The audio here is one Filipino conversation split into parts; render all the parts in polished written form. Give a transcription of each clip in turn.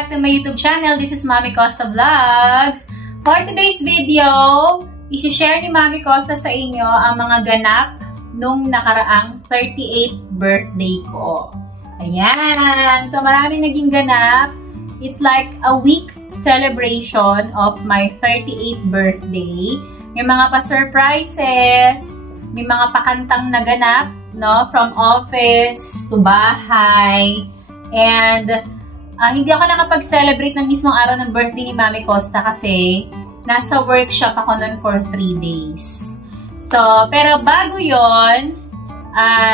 back to my YouTube channel. This is Mami Costa Vlogs. For today's video, isi-share ni Mami Costa sa inyo ang mga ganap nung nakaraang 38th birthday ko. Ayan. So, maraming naging ganap. It's like a week celebration of my 38th birthday. May mga pa-surprises, may mga pakantang naganap, no? From office to bahay. And hindi ako nakapag-celebrate ng mismong araw ng birthday ni Mami Costa kasi nasa workshop ako nun for 3 days. So, pero bago yon,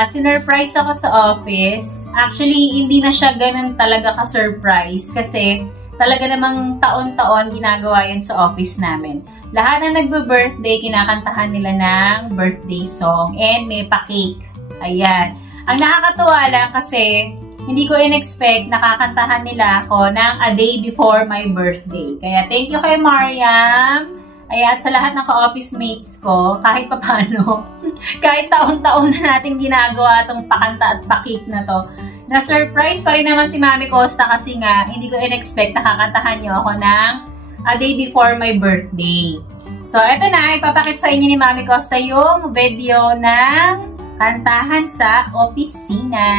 sinurprise ako sa office. Actually, hindi na siya ganun talaga ka-surprise kasi talaga namang taon-taon ginagawa yun sa office namin. Lahat na nagbe-birthday, kinakantahan nila ng birthday song and may pa-cake. Ayan. Ang nakakatuwa lang kasi hindi ko in-expect nakakantahan nila ako ng a day before my birthday. Kaya thank you kay Mariam. At sa lahat ng ka-office mates ko, kahit papano, kahit taon-taon na natin ginagawa itong pakanta at pakik na to, na-surprise pa rin naman si Mami Costa kasi nga, hindi ko in-expect nakakantahan niyo ako ng a day before my birthday. So, eto na, ipapakit sa inyo ni Mami Costa yung video ng kantahan sa opisina.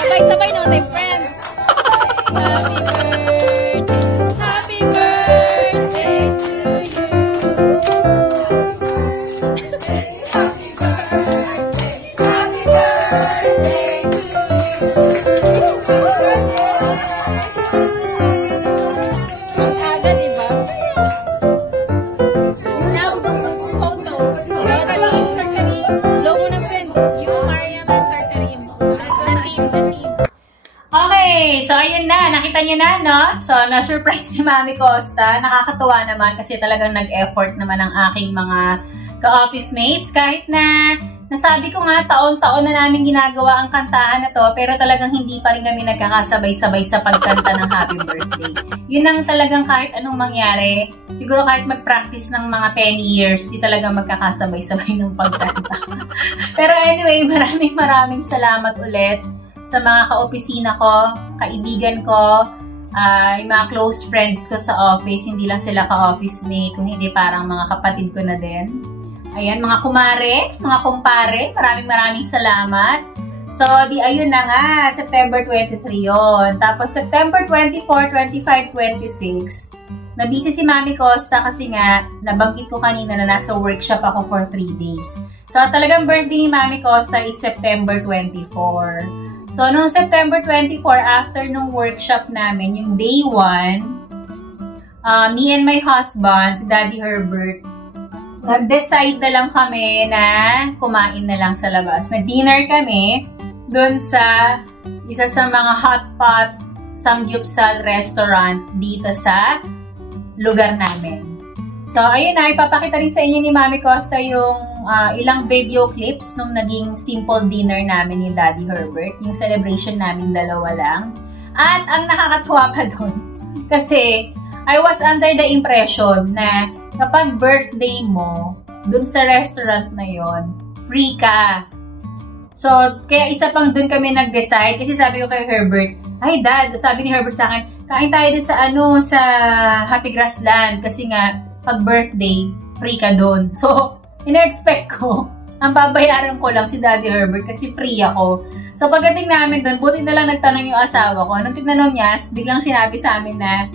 Sabay-sabay naman tayo, friends. Happy birthday. Happy birthday to you. Happy birthday. Happy birthday to you. Ang aga, diba? Now, photos. Sir Karim. Logo ng friend. Yung Mariam and Sir Karim. Okay, so ayun na, nakita niyo na, no? So, na-surprise si Mami Costa. Nakakatuwa naman kasi talagang nag-effort naman ang aking mga ka-office mates. Kahit na, nasabi ko nga, taon-taon na namin ginagawa ang kantahan na to, pero talagang hindi pa rin kami nagkakasabay-sabay sa pagkanta ng happy birthday. Yun ang talagang kahit anong mangyari, siguro kahit mag-practice ng mga 10 years, di talagang magkakasabay-sabay ng pagkanta. Pero anyway, maraming salamat ulit sa mga ka-opisina ko, kaibigan ko, yung mga close friends ko sa office, hindi lang sila ka-office mate, kung hindi parang mga kapatid ko na din. Ayan, mga kumare, mga kumpare, maraming salamat. So, di ayun na nga, September 23 yon. Tapos, September 24, 25, 26, nabisi si Mami Costa kasi nga, nabanggit ko kanina na nasa workshop ako for 3 days. So, talagang birthday ni Mami Costa is September 24. So, noong September 24, after nung workshop namin, yung day 1, me and my husband, si Daddy Herbert, nag-decide na lang kami na kumain na lang sa labas. Nag-dinner kami dun sa isa sa mga hotpot samgyupsal restaurant dito sa lugar namin. So, ayun na, ipapakita rin sa inyo ni Mami Costa yung ilang video clips nung naging simple dinner namin ni Daddy Herbert. Yung celebration namin, dalawa lang. At ang nakakatuwa pa dun, kasi I was under the impression na kapag birthday mo, dun sa restaurant na yon, free ka. So, kaya isa pang dun kami nag-decide, kasi sabi ko kay Herbert, ay Dad, sabi ni Herbert sa akin, kain tayo dun sa Happy Grassland, kasi nga, pag birthday, free ka doon. So, ina-expect ko, ang babayaran ko lang si Daddy Herbert kasi free ako. So, pagdating namin doon, buti na lang nagtanong yung asawa ko. Anong tinanong niya, biglang sinabi sa amin na,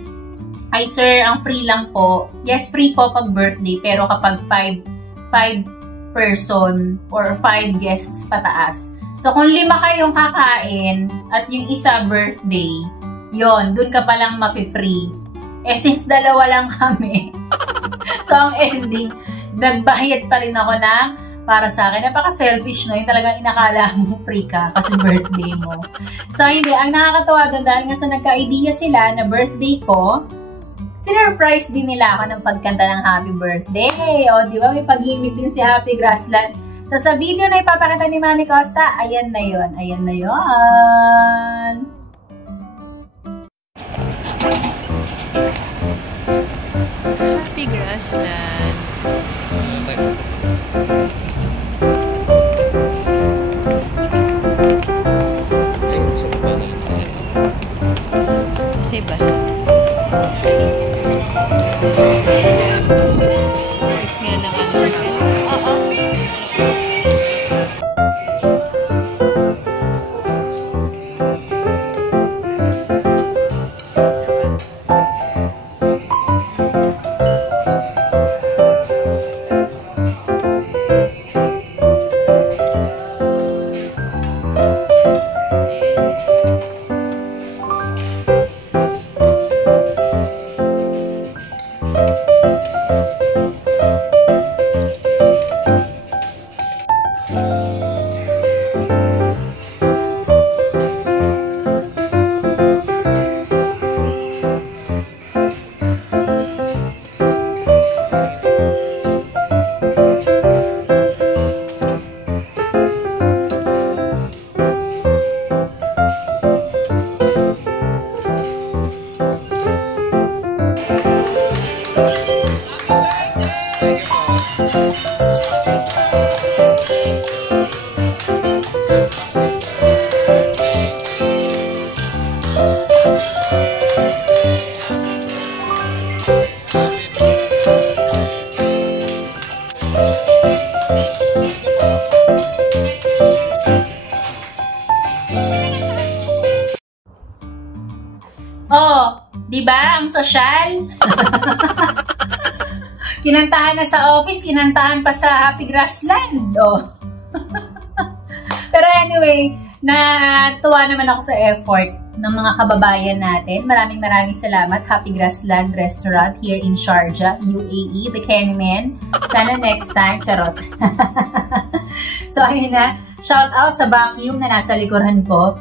ay sir, ang free lang po. Yes, free po pag birthday, pero kapag 5 person or 5 guests pataas. So, kung 5 kayong kakain at yung isa birthday, yon, dun ka palang mapi-free. Eh, since 2 lang kami, so ang ending, nagbayad pa rin ako ng para sa akin. Napaka-selfish, no? Yung talagang inakala mo free ka kasi birthday mo. So, hindi. Ang nakakatawa doon dahil nga sa nagka-idea sila na birthday ko, sinurprise din nila ako ng pagkanta ng happy birthday. O, di ba? May pag-gimmick din si Happy Grassland. So, sa video na ipapakita ni Mami Costa, ayan na yon. Ayan na yon. Happy Grassland. Kasi basa. First nga na ano. Oh, di ba? Ang sosyal. Kinantahan na sa office, kinantahan pa sa Happy Grassland. Oh. Pero anyway, natuwa naman ako sa effort ng mga kababayan natin. Maraming salamat. Happy Grassland Restaurant here in Sharjah, UAE, the Kennyman. Sana next time, charot. So, ayun na. Shout out sa vacuum na nasa likuran ko.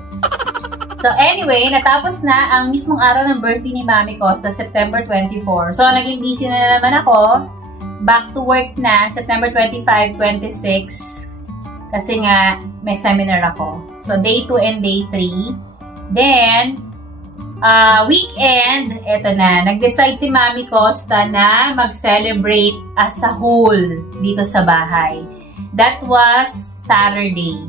So anyway, natapos na ang mismong araw ng birthday ni Mami Costa, September 24. So naging busy na naman ako. Back to work na, September 25, 26. Kasi nga, may seminar ako. So day 2 and day 3. Then, weekend, eto na. Nag-decide si Mami Costa na mag-celebrate as a whole dito sa bahay. That was Saturday.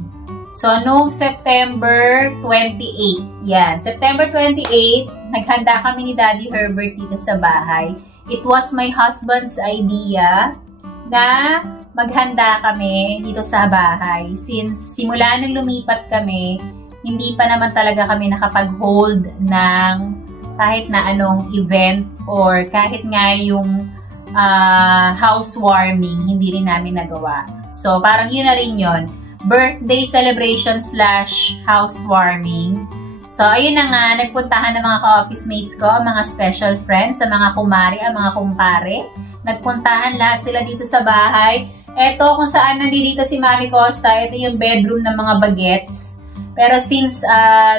So, noong September 28, yan, September 28, naghanda kami ni Daddy Herbert dito sa bahay. It was my husband's idea na maghanda kami dito sa bahay. Since simula nang lumipat kami, hindi pa naman talaga kami nakapag-hold ng kahit na anong event or kahit nga yung housewarming, hindi rin namin nagawa. So, parang yun na rin yun. Birthday celebration / housewarming. So, ayun na nga, nagpuntahan ng mga ka-office mates ko, mga special friends, sa mga kumari, mga kumpare. Nagpuntahan lahat sila dito sa bahay. Eto, kung saan nandito si Mami Costa, ito yung bedroom ng mga bagets. Pero since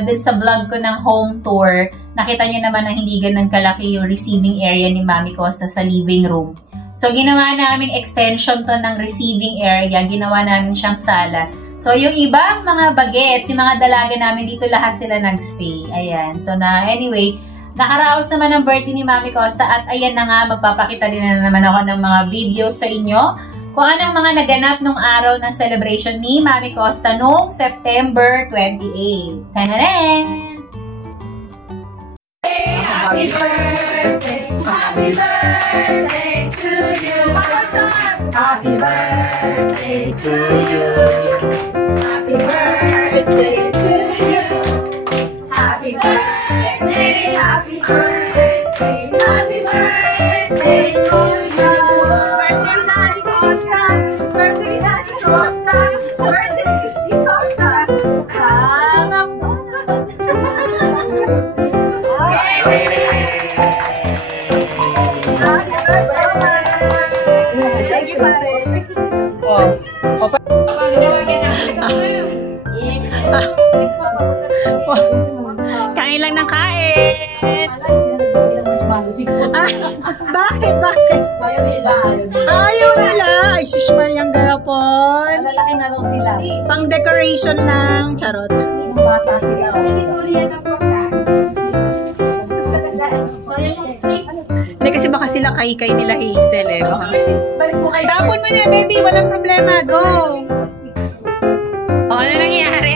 dun sa vlog ko ng home tour, nakita niyo naman na hindi ganun kalaki yung receiving area ni Mami Costa sa living room. So, ginawa namin extension to ng receiving area. Ginawa namin siyang sala. So, yung ibang mga bagets, yung mga dalaga namin dito, lahat sila nagstay. Ayan. So, anyway, nakaraos naman ang birthday ni Mami Costa. At ayan na nga, magpapakita din na naman ako ng mga videos sa inyo kung anong mga naganap nung araw ng celebration ni Mami Costa noong September 28. Tanaran! Happy birthday, happy birthday to you. Happy birthday to you. Happy birthday to you. Happy birthday, happy birthday, happy birthday to you. Birthday Daddy Costa, birthday Daddy Thank you, pare. Kain lang ng kain. Bakit? Ayaw nila. Ay, shush, Mariang Garapon. Malalaki na daw sila. Pang decoration lang. Charot. Bata sila. Hindi kasi baka sila kay nila Hazel eh. Tapon mo na, baby. Walang problema. Go. Oh, ano nangyayari?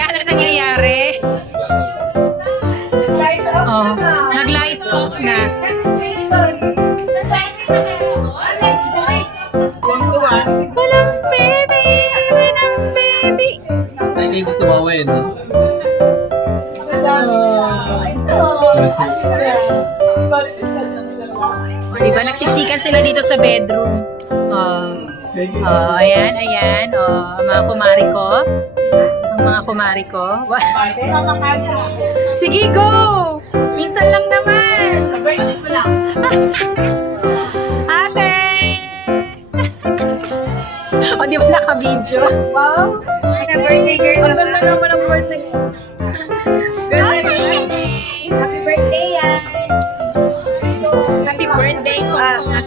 Oh, nag-lights off na. Walang baby. Ay, hindi ko tumawin. Diba nagsiksikan sila dito sa bedroom? Ayan. Ang mga kumari ko. Sige, go! Minsan lang naman. Ate! O, di ba naka-video? Wow! Birthday girl. Ang ganda naman ang birthday. Happy birthday, yan. Happy birthday ko. Ano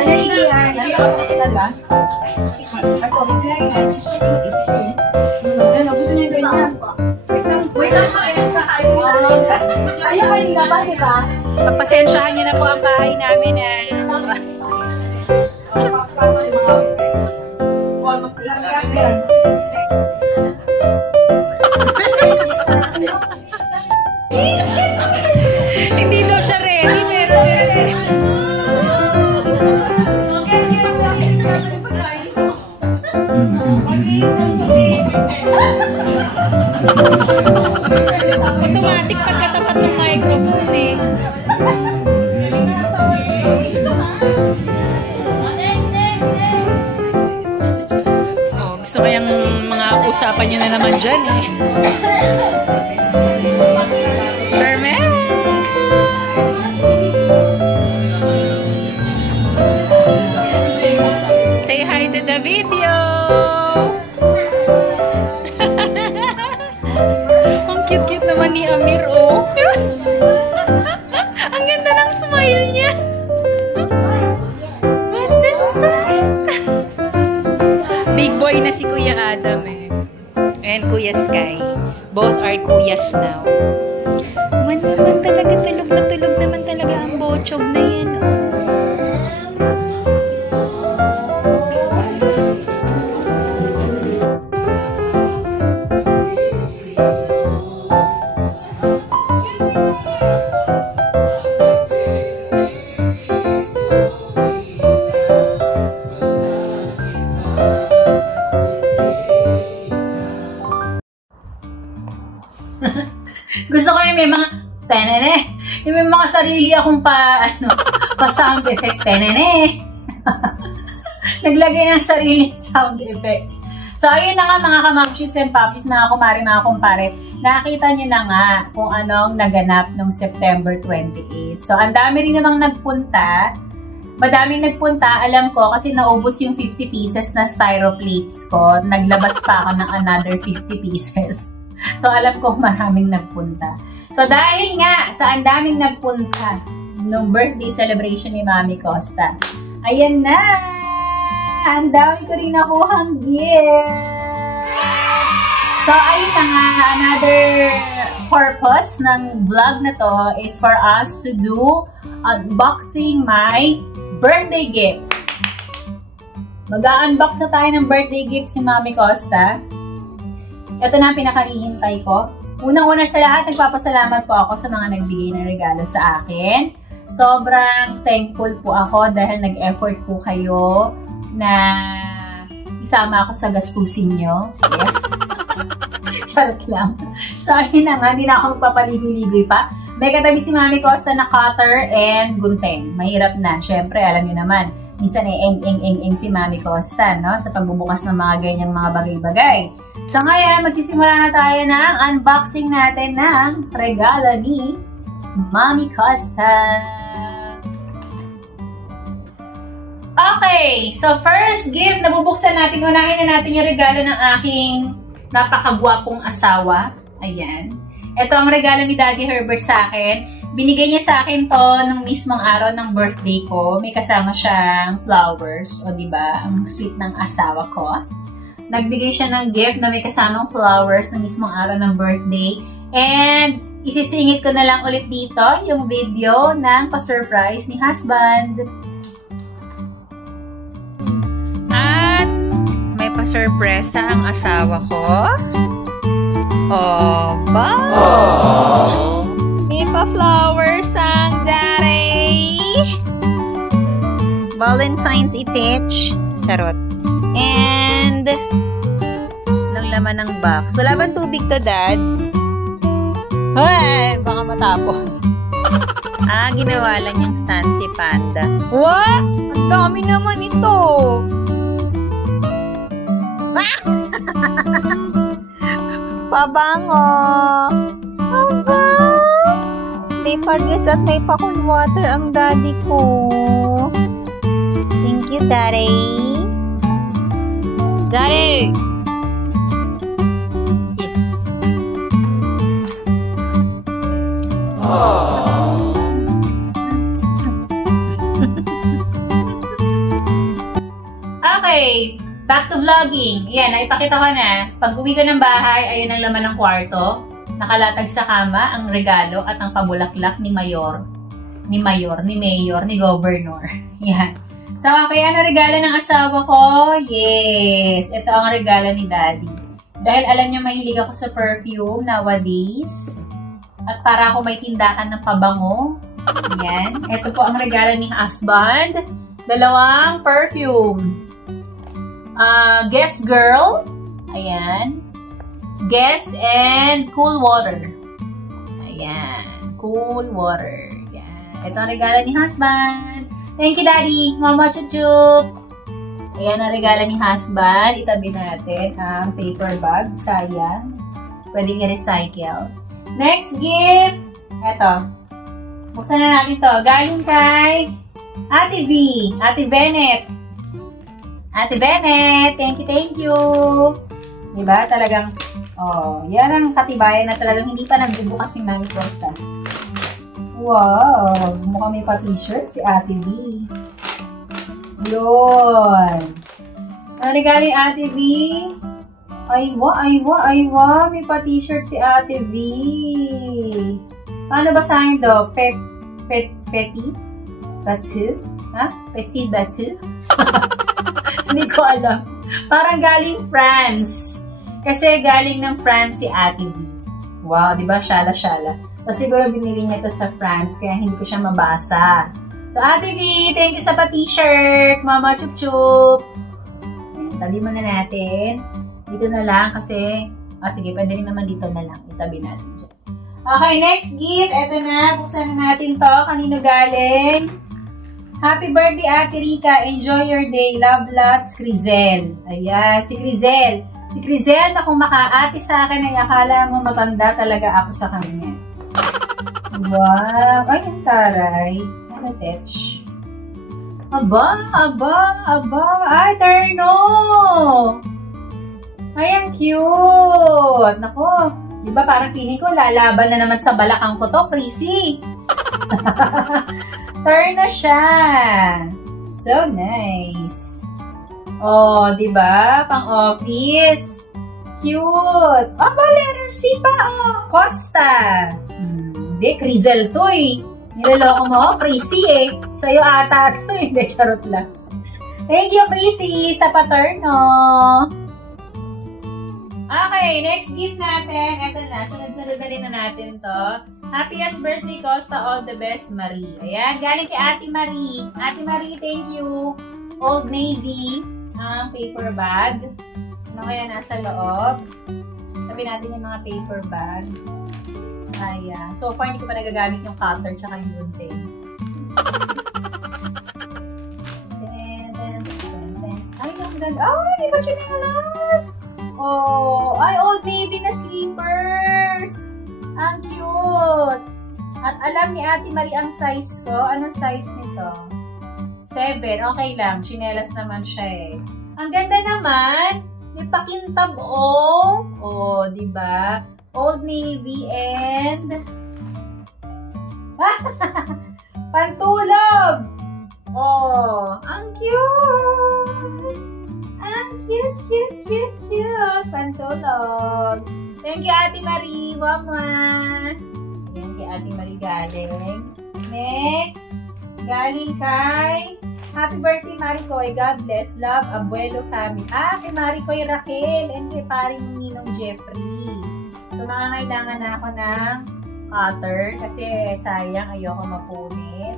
iiyan? Gusto niya ganyan. Wait lang, ayaw ka ba, diba? Pagpasensyahan niyo na po ang bahay namin. Hindi daw siya ready, pero automatic pagkatapat ng microphone eh. Oh, gusto kayang mga usapan nyo na naman dyan eh. Charmaine? Say hi to the video! Ang cute-cute naman ni Amir, oh. Ang ganda ng smile niya. Big boy na si Kuya Adam eh. And Kuya Sky. Both are kuyas now. Naman talaga, tulog naman talaga ang bochog na yan, oh. Gusto ko yung may mga tenene. Yung may mga sarili akong pa sound effect. Tenene. Naglagay ng sarili sound effect. So, ayun na nga mga kamamshis and papis, mga kumari, mga kumpare. Nakita nyo na nga kung anong naganap noong September 28. So, ang dami rin namang nagpunta. Madaming nagpunta, alam ko, kasi naubos yung 50 pieces na styroplates ko. Naglabas pa ako ng another 50 pieces. So, alam ko maraming nagpunta. So, dahil nga sa ang daming nagpunta nung birthday celebration ni Mami Costa, ayan na! Ang dami ko rin nakuhang gifts! So, ayun na nga, another purpose ng vlog na to is for us to do unboxing my birthday gifts. Mag-unbox na tayo ng birthday gifts ni Mami Costa. Ito na ang pinakahihintay ko. Unang-una sa lahat, nagpapasalamat po ako sa mga nagbigay ng regalo sa akin. Sobrang thankful po ako dahil nag-effort po kayo na isama ako sa gastusin nyo. Yeah. Charot lang. So, ayun na nga, hindi na ako magpapaligoy-ligoy pa. May katabi si Mami Costa na cutter and gunting. Mahirap na. Siyempre, alam nyo naman, minsan eng si Mami Costa, no? Sa pagbubukas ng mga ganyang mga bagay-bagay. So ngayon, magsisimula na tayo ng unboxing natin ng regalo ni Mami Costa. Okay, so first gift na bubuksan natin, unahin na natin yung regalo ng aking napakagwapong asawa. Ayan. Ito ang regalo ni Daddy Herbert sa akin. Binigay niya sa akin to nung mismong araw ng birthday ko. May kasama siyang flowers. O diba, ang sweet ng asawa ko. Nagbigay siya ng gift na may kasamang flowers nung mismong araw ng birthday. And isisingit ko na lang ulit dito yung video ng pa-surprise ni husband. At may pa-surpresa ang asawa ko. Oh, wow! May pa-flowers ang daddy! Valentine's itich. Charot. And lang laman ng box. Wala bang tubig to, Dad? Hey! Baka matapon. Ginawa lang yung stand si Panda. What? Ang dami naman ito! Pabango! Aba! May pag-gas at may pa-cool water ang daddy ko. Thank you, Daddy. Daddy! Yes. Okay. Back to vlogging. Yan, naipakita ko na. Pag uwi ko ng bahay, ayun ang laman ng kwarto. Nakalatag sa kama ang regalo at ang pabulaklak ni Mayor, ni Governor. Yan. So, kaya ang regalo ng asawa ko, yes, ito ang regalo ni Daddy. Dahil alam niyo mahilig ako sa perfume nowadays. At para ako may tindahan ng pabango. Yan. Ito po ang regalo ni husband. 2 perfume. Guess Girl. Ayan. Guess and Cool Water. Ayan. Cool Water. Ayan. Ito ang regalo ni husband. Thank you, Daddy. Mama chuchup. Ayan ang regalo ni husband. Itabi natin ang paper bag. Sayang. Pwede i-recycle. Next gift. Ito. Buksan na natin to. Galing kay Ate V. Ate Bennett. Ate Bennett, thank you. Diba? Talagang, yan ang katibayan na talagang hindi pa nagbubukas si Mami Costa. Wow! Mukhang may pa-t-shirt si Ate V. Yun. Ang regalo ni Ate V. Aywa. May pa-t-shirt si Ate V. Paano basahin do? Petit? Batsu? Ha? Petit Batsu? Hindi ko alam. Parang galing France. Kasi galing ng France si Ate V. Wow, di ba? Shala-shala. So, siguro binili niya ito sa France, kaya hindi ko siya mabasa. So, Ate V, thank you sa pa-t-shirt. Mama chup-chup. Tabi muna natin. Dito na lang kasi, sige, pwede rin naman dito na lang. Itabi natin dyan. Okay, next gift. Ito na. Buksan na natin to. Kanino galing? Happy birthday, Ate Rica. Enjoy your day. Love lots, Crizel. Ayan, si Crizel. Si Crizel na kung makaati sa akin ay akala mo matanda talaga ako sa kanya. Wow. Ay, yung taray. Ano, Tetch? Aba. Ay, terno. Ay, ang cute. Nako. Diba parang feeling ko lalaban na naman sa balakang ko to, Freezy. Turn na siya. So nice. Oh, diba? Pang-office. Cute. Aba, letter C pa. Oh, Costa. Hindi, Crizel to eh. Niloloko mo, Freezy eh. Sa'yo ata ito eh. Hindi, charot lang. Thank you, Freezy, sa paterno. Okay, next gift natin. Ito na, sunod-sunod na rin na natin to. Happiest birthday, Costa. All the best, Marie. Ayan, galing kay Ate Marie. Ate Marie, thank you. Old Navy. Paper bag. Ano kaya nasa loob? Sabi natin yung mga paper bag. Sayang. So far, hindi ko pa nagagamit yung cutter tsaka yung gunting. Ay, ang ganda. Ay, iba siya na yung last. Oh, ay, Old Navy na slippers. Ang cute. At alam ni Ate Marie ang size ko. Anong size nito? 7. Okay lang. Chinelas naman siya eh. Ang ganda naman. May pakintab oh. Oh, diba? Old Navy and pantulog. Oh, ang cute. Ang cute. Pantulog. Thank you, Ate Marie. Mama. Yan kay Ate Marie galing. Next, galing kay Happy birthday, Maricoy. God bless. Love, Abuelo family. Kay Maricoy Raquel and kay paring Ninong Jeffrey. So, makakailangan na ako ng cutter kasi sayang, ayoko mapunit.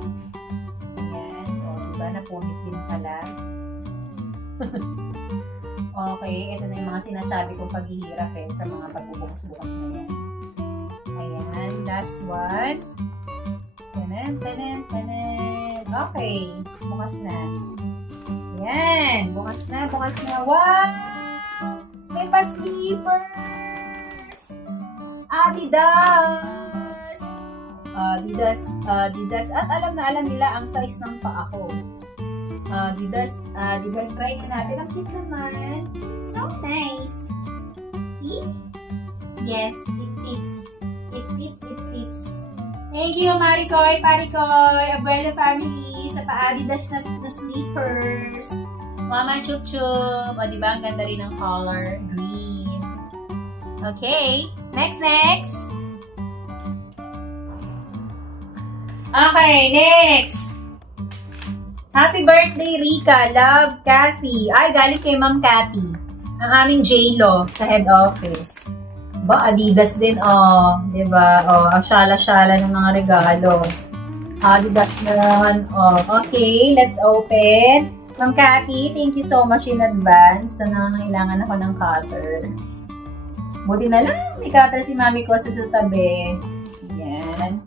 Ayan. O, diba? Napunit din pala. Okay. Ito na yung mga sinasabi kong paghihirap sa mga pagbubukas-bukas na yan. Ayan. Last one. Tanan. Okay. Bukas na. Ayan. Bukas na. Wow! May pa-sleepers! Adidas. At alam nila ang size ng paa ko. Adidas. Try natin. Ang cute naman. So nice. See? Yes, it fits. It fits. Thank you, Maricoy, Paricoy, Abuelo family, sa pa-Adidas na sneakers. Mama Chup Chup. O, diba? Ang ganda rin ng color. Green. Okay. Next. Okay, next. Happy birthday, Rika. Love, Cathy. Ay, galing kay Ma'am Cathy. Ang aming J-Lo sa head office. Ba, Adidas din, oh. Diba? Oh, ang syala-syala ng mga regalo. Adidas na naman, oh. Okay, let's open. Ma'am Cathy, thank you so much in advance. So, nangangailangan ako ng cutter. Buti na lang, may cutter si Mami ko sa tabi. Yan.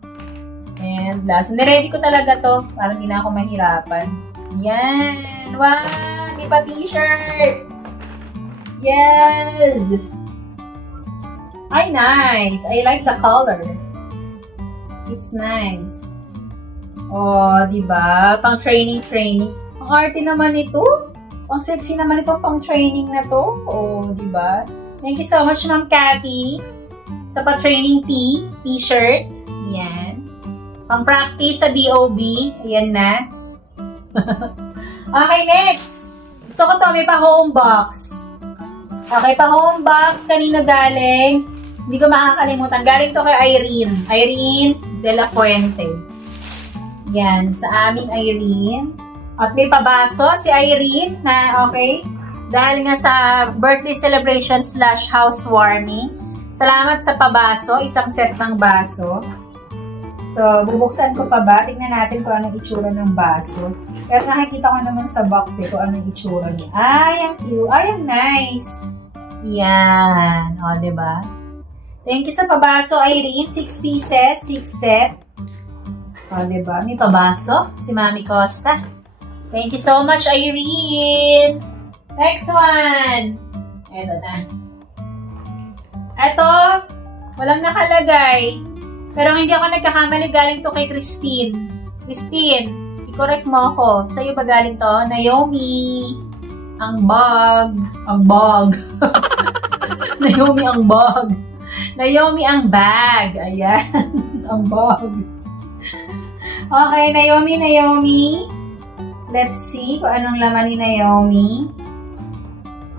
And last, niready ko talaga to. Parang hindi na ako mahirapan. Yan. Wow! May pa t-shirt. Yes! Ay, nice. I like the color. It's nice. Oh, diba? Pang training. Ang arte naman ito. Ang sexy naman ito pang training na to. Oh, diba? Thank you so much, Ma'am Cathy. Sa pa-training t-shirt. Yan. Pang practice sa BOB. Ayan na. Okay, next. Gusto ko to. May pa-home box. Okay, pa-home box. Kanino galing? Hindi ko makakalimutan. Galing to kay Irene. Irene de la Fuente. Yan. Sa aming Irene. At may pabaso si Irene na okay. Dahil nga sa birthday celebration / housewarming. Salamat sa pabaso. Isang set ng baso. So, bubuksan ko pa ba? Tingnan natin kung anong itsura ng baso. Pero nakikita ko naman sa box kung anong itsura niya. Ay, ang cute. Ay, ang nice. Yan. O, diba? Thank you sa pabaso, Irene. 6 pieces, 6 set. O, diba? May pabaso. Si Mami Costa. Thank you so much, Irene. Next one. Eto na. Eto, walang nakalagay. Pero hindi ako nagkakamali, galing to kay Christine. Christine, i-correct mo ako. Sa'yo ba galing to? Naomi. Ang bag. Naomi ang bag. Naomi ang bag. Ayan. Ang bag. Okay, Naomi. Let's see kung anong laman ni Naomi.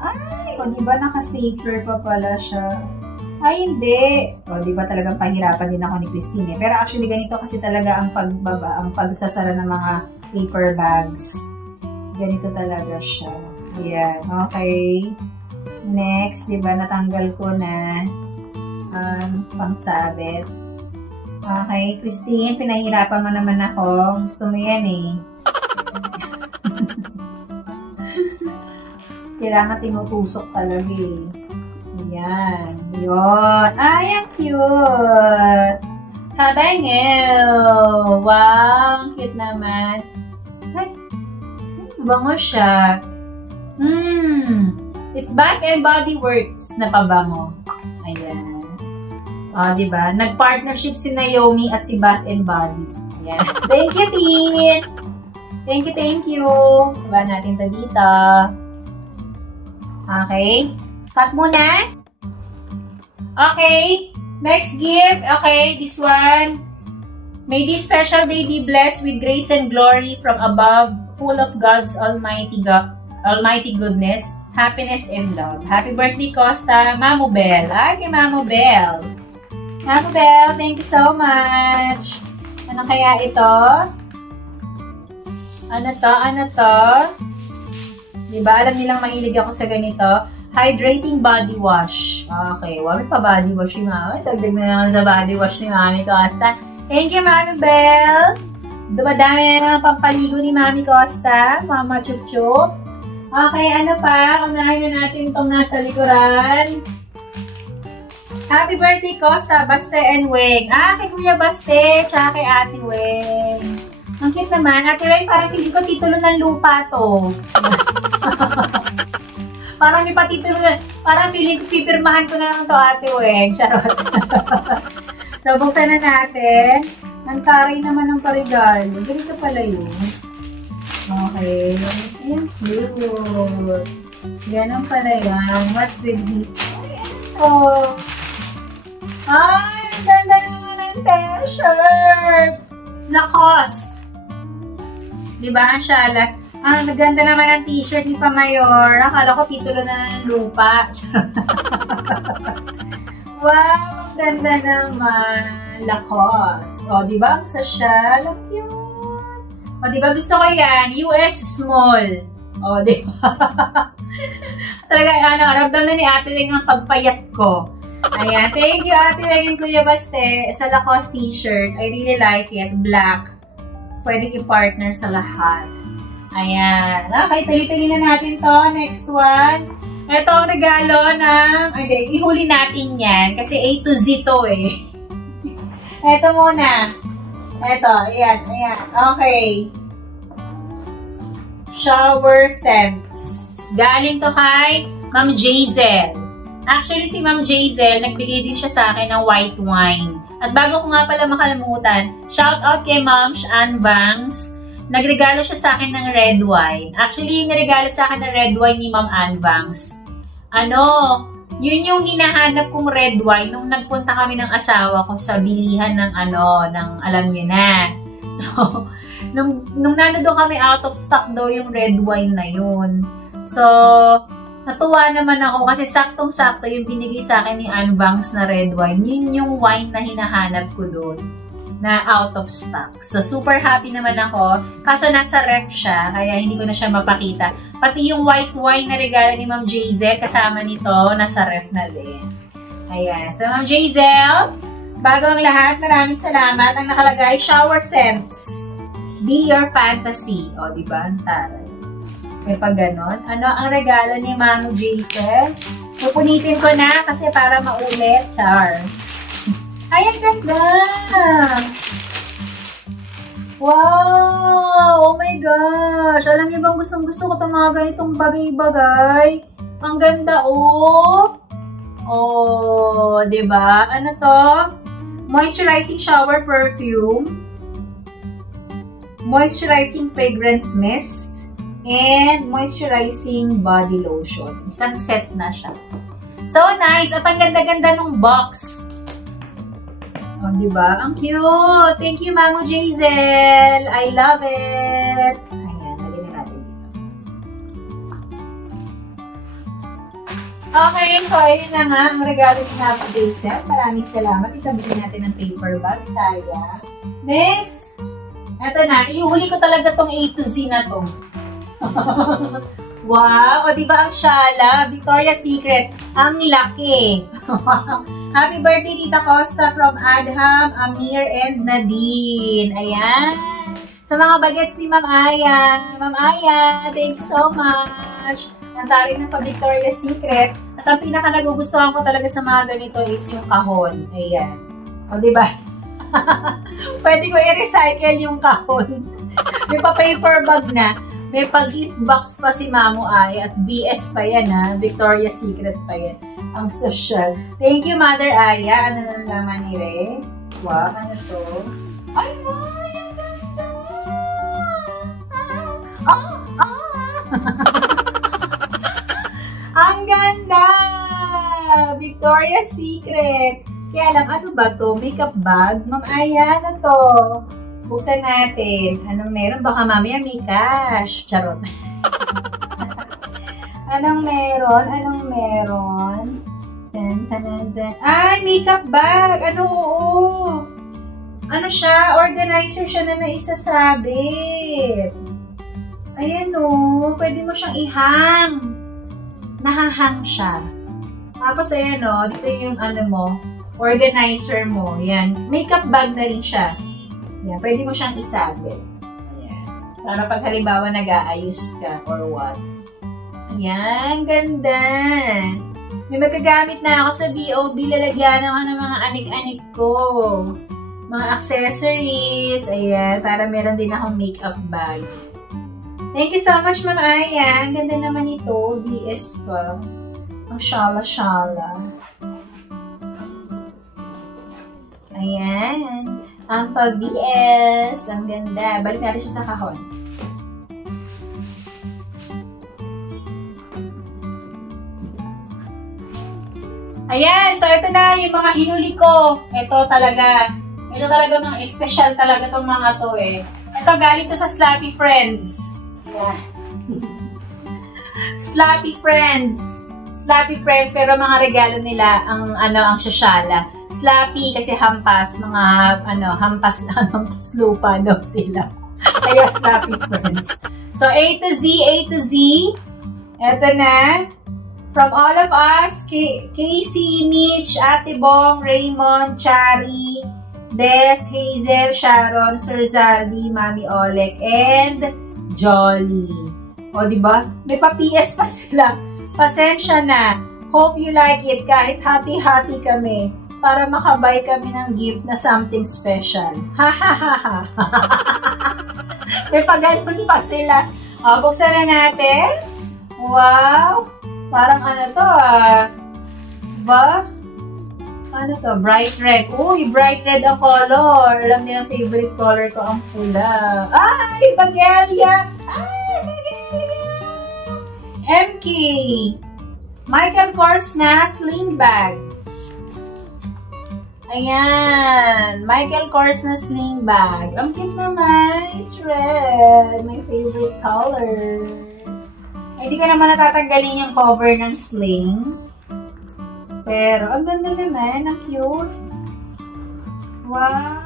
Ay, o diba naka-stapler pa pala siya. Ay, hindi. O, di ba talagang pahirapan din ako ni Christine eh. Pero actually, ganito kasi talaga ang pagsasara ng mga paper bags. Ganito talaga siya. Ayan. Okay. Next, di ba, natanggal ko na pangsabit. Okay, Christine, pinahirapan mo naman ako. Gusto mo yan eh. Kailangan tinutusok talaga eh. Ayan. Yun. Ay, ang cute. Habangel. Wow, ang cute naman. Ay, bango siya. It's Bath and Body Works na pabango. Ayan. O, diba? Nag-partnership si Naomi at si Bath and Body. Ayan. Thank you, Tin! Thank you. Diba natin ito dito. Okay. Cut muna. Okay. Next gift. Okay, this one. May this special day be blessed with grace and glory from above, full of God's almighty goodness, happiness, and love. Happy birthday, Costa. Mamu Bell. Ay, kay Mamu Bell. Mamu Bell, thank you so much. Ano kaya ito? Ano to? Diba, alam nilang mahilig ako sa ganito. Hydrating body wash. Okay, wala pa body wash ni Mami. Dagdag na naman sa body wash ni Mami Costa. Thank you, Mami Bell. Dumadami na ng pampaligo ni Mami Costa. Mama Chup Chup. Okay, ano pa? Unahin na natin itong nasa likuran. Happy birthday, Costa, Baste and Weng. Kay Kuya Baste, tsaka kay Ate Weng. Ang cute naman. Ate Weng, parang feeling ko titulo ng lupa to. Parang may patitulo na. Parang feeling ko pipirmahan ko na lang to, Ate Weng. Charot. So, buksan na natin. Ang taray naman ng parigalo. Ganito pala yun. Okay. Ayan, cute. Ganun pala yan. What's with it? Oh. Ay, ang ganda naman ng t-shirt. Lacoste. Diba, ang shala? Ang ganda naman ang t-shirt ni Pamayor. Akala ko titulo na ng lupa. Wow, ang ganda naman. Lacoste. O, diba? Ang sasyal. Ang cute. O, diba? Gusto ko yan. US small. O, diba? Talaga, ramdam na ni Ate Weng ang pagpayat ko. Ayan. Thank you, Ate Weng and Kuya Baste. Sa Lacoste t-shirt. I really like it. Black. Pwedeng i-partner sa lahat. Ayan. Okay, tuloy-tuloy na natin to. Next one. Ito ang regalo ng... Okay, ihuli natin yan. Kasi A to Z to eh. Ito muna. Ito. Ayan. Ayan. Okay. Shower scents. Galing to kay Ma'am Jazel. Actually, si Ma'am Jazel, nagbigay din siya sa akin ng white wine. At bago ko nga pala makalimutan, shout out kay Ma'am Ann Vangs. Nagregalo siya sa akin ng red wine. Actually, yung nagregalo sa akin ng red wine ni Ma'am Ann Vangs. Yun yung hinahanap kong red wine nung nagpunta kami ng asawa ko sa bilihan ng ng alam nyo na. So, nung nando kami out of stock daw yung red wine na yun. So, natuwa naman ako kasi saktong-sakto yung binigay sa akin ni Ann Vangs na red wine. Yun yung wine na hinahanap ko doon na out of stock. So, super happy naman ako. Kaso nasa ref siya, kaya hindi ko na siya mapakita. Pati yung white wine na regalo ni Ma'am Jazel, kasama nito, nasa ref na din. Ayan. So, Ma'am Jazel, bago ang lahat, maraming salamat. Ang nakalagay, shower scents. Be your fantasy. O, diba? Ang taray. May pag ganon. Ano ang regalo ni Ma'am Jazel? Pupunitin ko na kasi para maulit. Char. Ay, ang ganda! Wow! Oh my gosh! Alam niyo bang gustong-gusto ko itong mga ganitong bagay-bagay? Ang ganda, oh! Oh, diba? Ano to? Moisturizing shower perfume. Moisturizing fragrance mist. And moisturizing body lotion. Isang set na siya. So nice! At ang ganda-ganda ng box. Oh, diba? Ang cute! Thank you, Mamo Jazel! I love it! Ayan, lagyan na natin dito. Okay, so ayun na nga ang regalo ni Mamo Jazel. Maraming salamat. Itabihin natin ng paper bag. Sayang. Next! Ito na. Iuhuli ko talaga tong A to Z na to. Wow! O, diba ang shala? Victoria's Secret. Ang laki! Happy birthday, Tita Costa from Adham, Amir, and Nadine. Ayan. Sa mga bagets ni Ma'am Aya. Ma'am Aya, thank you so much. Ang tarik ng pa-Victoria's Secret. At ang pinaka-nagugustuhan ko talaga sa mga ganito is yung kahon. Ayan. O, diba? Pwede ko i-recycle yung kahon. May pa-paper bag na. May pag-gift box pa si Mamu Ay at VS pa yan ha. Victoria's Secret pa yan. Ang social. Thank you, Mother Aya. Ano na naman ni Re? Wow, ano to? Ay, wow! Ang ganda! Ang ganda! Victoria's Secret. Kaya lang, ano ba to? Makeup bag? Ma'am Aya, ano to? Buksan natin. Anong meron? Baka mamaya may cash. Charot. Anong meron? Anong meron? Ay, makeup bag! Ano? Oo. Ano siya? Organizer siya na naisasabit. Ayan o. Pwede mo siyang ihang. Nahahang siya. Tapos ayan o. Dito yung ano mo. Organizer mo. Yan. Makeup bag na rin siya. Yan, pwede mo siyang isabit. Ayan. Para pag halimbawa nag-aayos ka or what. Ayan, ganda. May magagamit na ako sa BOB. Lalagyan ako ng mga anik-anik ko. Mga accessories. Ayan, para meron din akong makeup bag. Thank you so much, Ma'am Aya. Ang ganda naman ito. BS pa. Ang shala-shala. Ayan. Ang pag-BS. Ang ganda. Balik natin siya sa kahon. Ayan. So, ito na yung mga hinuli ko. Ito talaga mga special talaga itong mga to eh. Ito galing to sa Slappy Friends. Yeah. Slappy Friends. Slappy Friends, pero mga regalo nila ang syasyala. Slappy kasi hampas, mga hampas lupa daw sila. Kaya Slappy Friends. So A to Z. Ito na. From all of us, Casey, Mitch, Ate Bong, Raymond, Chari, Des, Hazel, Sharon, Sir Zaldi, Mami Olek, and Jolly. O, diba? May pa-PS pa sila. Pasensya na. Hope you like it kahit hati-hati kami para makabay kami ng gift na something special. Ha ha ha ha. May pag-ganun pa sila. O, buksan na natin. Wow! Parang ano to Diba? Ano to? Bright red. Uy, bright red ang color. Alam niyo ang favorite color ko ang pula. Ay, Bagelia! Ay, Bagelia! MK. Michael Kors na sling bag. Ayan. Michael Kors na sling bag. Ang cute naman. It's red. My favorite color. Ay, di ko naman natatanggalin yung cover ng sling. Pero, ang ganda naman. Ang cute. Wow.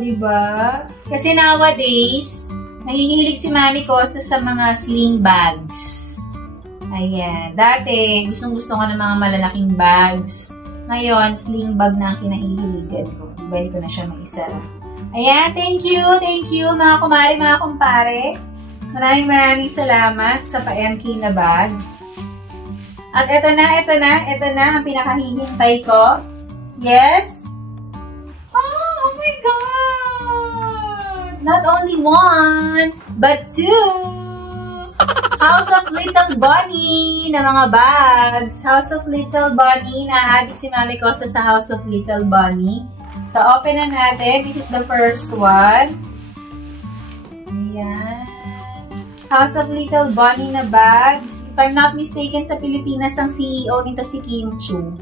Diba? Kasi nowadays, nahihilig si Mami Costa sa mga sling bags. Ayan. Dati, gustong-gusto ko ng mga malalaking bags. Ngayon, sling bag na ang kinahihiligan ko. Ibalik ko na siya mag-isa. Ayan. Thank you. Thank you, mga kumari, mga kumpare. Maraming salamat sa pa-MK na bag. At ito na ang pinakahihintay ko. Yes? Oh my God! Not only one, but two! House of Little Bunny na mga bags. House of Little Bunny. Nahadik si Mami Costa sa House of Little Bunny. So, open na natin. This is the first one. Ayan. House of Little Bunny na bags. If I'm not mistaken, sa Pilipinas ang CEO nito si Kim Chu.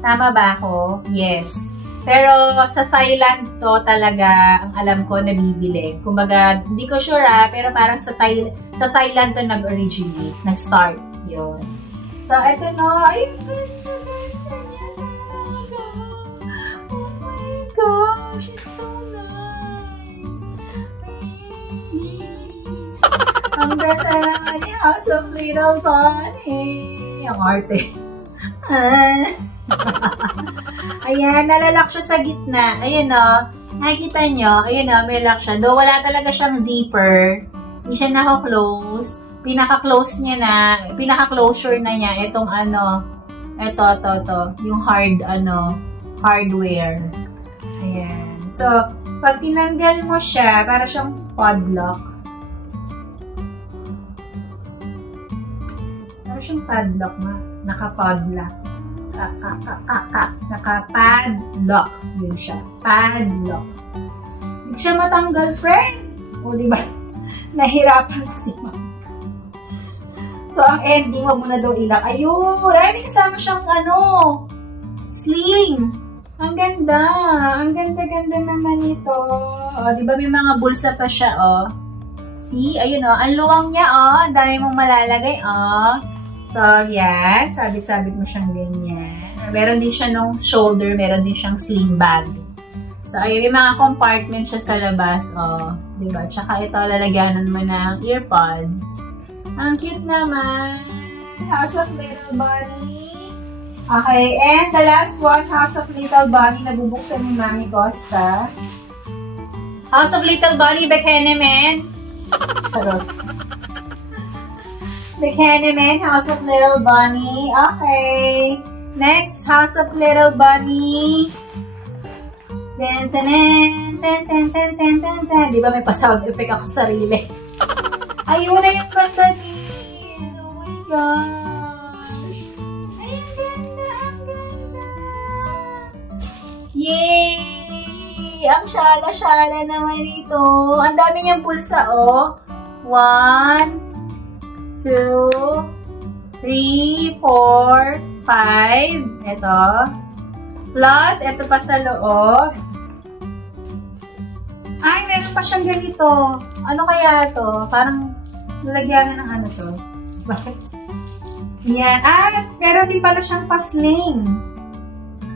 Tama ba ako? Yes. Pero sa Thailand to talaga ang alam ko nabibili. Kumbaga, hindi ko sure pero parang sa Thailand to nag-originate, nag-start. Yun. So, eto no. Ay, oh my gosh, it's so nice. Ang ganda naman ni House of Little Bunny. Ang arte. Ayan, nalalak siya sa gitna. Ayan o. Nakikita nyo. Ayan o, may lock siya. Though wala talaga siyang zipper. Hindi siya naka-close. Pinaka-close niya na, pinaka-closure na niya. Itong ano, ito. Yung hardware. Ayan. So, pag tinanggal mo siya, para siyang padlock. siyang padlock ma. Naka-padlock. Naka-padlock. Yun siya. Padlock. Hindi siya matanggal, friend. O, diba? Nahirapan kasi ma. So, ang ending, wag mo na daw ilak. Ayun! Ay, may kasama siyang sling. Ang ganda. Ang ganda-ganda naman ito. O, diba may mga bulsa pa siya, o. See? Ayun, o. Ang luwang niya, o. Ang dami mong malalagay, o. So, yan. Sabit-sabit mo siyang ganyan. Meron din siya nung shoulder. Meron din siyang sling bag. So, ayun, may mga compartment siya sa labas, o. Diba? Tsaka ito, lalagyanan mo ng earpods. Ang cute naman. House of Little Bunny. Okay, and the last one, House of Little Bunny, nabubuksan ni Mami Costa. House of Little Bunny, Bekenemen. Charot. Bekenemen, House of Little Bunny. Okay. Next, House of Little Bunny. Zen, zen, zen, zen, zen, zen, zen, zen, zen. Di ba may pa-sound effect ako sarili? Ayun na yung ganda din. Oh my gosh. Ay, ang ganda, ang ganda. Yay! Ang syala-syala naman ito. Ang dami niyang pulsa, oh. 1, 2, 3, 4, 5. Ito. Plus, ito pa sa loob. Ay, meron pa siyang ganito. Ano kaya to? Parang nalagyan na ng ano to. Bakit? Yan. Ah, meron din pala siyang pa-sling.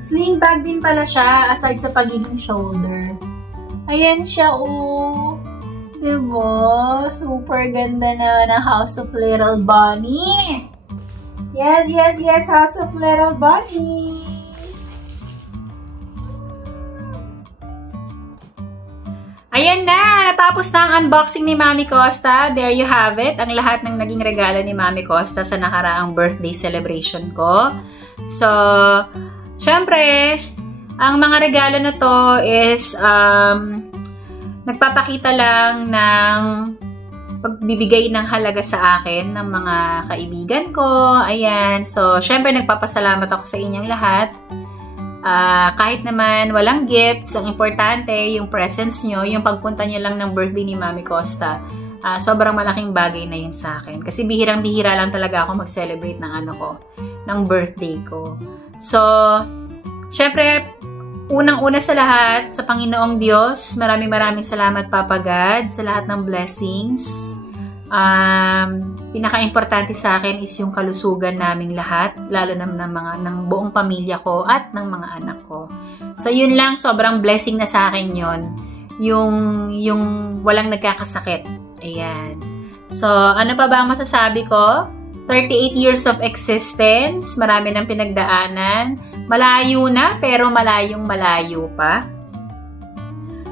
Sling bag din pala siya aside sa pagiging shoulder. Ayan siya, oh. Diba? Super ganda na ng House of Little Bunny. Yes, yes, yes. House of Little Bunny. Ayan na! Natapos na ang unboxing ni Mami Costa. There you have it. Ang lahat ng naging regalo ni Mami Costa sa nakaraang birthday celebration ko. So, syempre, ang mga regalo na to is nagpapakita lang ng pagbibigay ng halaga sa akin ng mga kaibigan ko. Ayan. So, syempre, nagpapasalamat ako sa inyong lahat. Kahit naman walang gifts, ang importante, yung presence nyo, yung pagpunta nyo lang ng birthday ni Mami Costa, sobrang malaking bagay na yun sa akin. Kasi bihirang-bihira lang talaga ako mag-celebrate ng birthday ko. So, syempre, unang-una sa lahat, sa Panginoong Diyos, maraming salamat, Papa God, sa lahat ng blessings. Pinaka-importante sa akin is yung kalusugan naming lahat, lalo na ng buong pamilya ko at ng mga anak ko. So, yun lang, sobrang blessing na sa akin yun. Yung walang nagkakasakit. Ayan. So, ano pa ba ang masasabi ko? 38 years of existence, marami ng pinagdaanan. Malayo na, pero malayong malayo pa.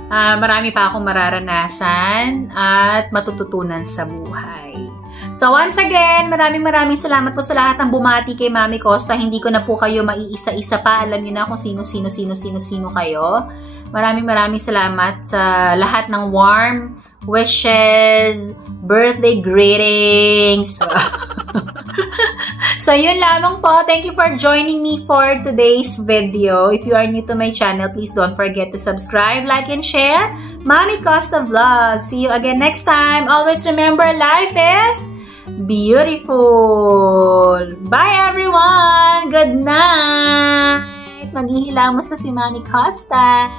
Marami pa akong mararanasan at matututunan sa buhay. So once again, maraming salamat po sa lahat ng bumati kay Mami Costa. Hindi ko na po kayo maiisa-isa pa. Alam niyo na kung sino kayo. Maraming salamat sa lahat ng warm wishes, birthday greetings. So, yun lamang po. Thank you for joining me for today's video. If you are new to my channel, please don't forget to subscribe, like, and share. Mami Costa Vlog. See you again next time. Always remember, life is beautiful. Bye, everyone. Good night. Maghihilamos na si Mami Costa.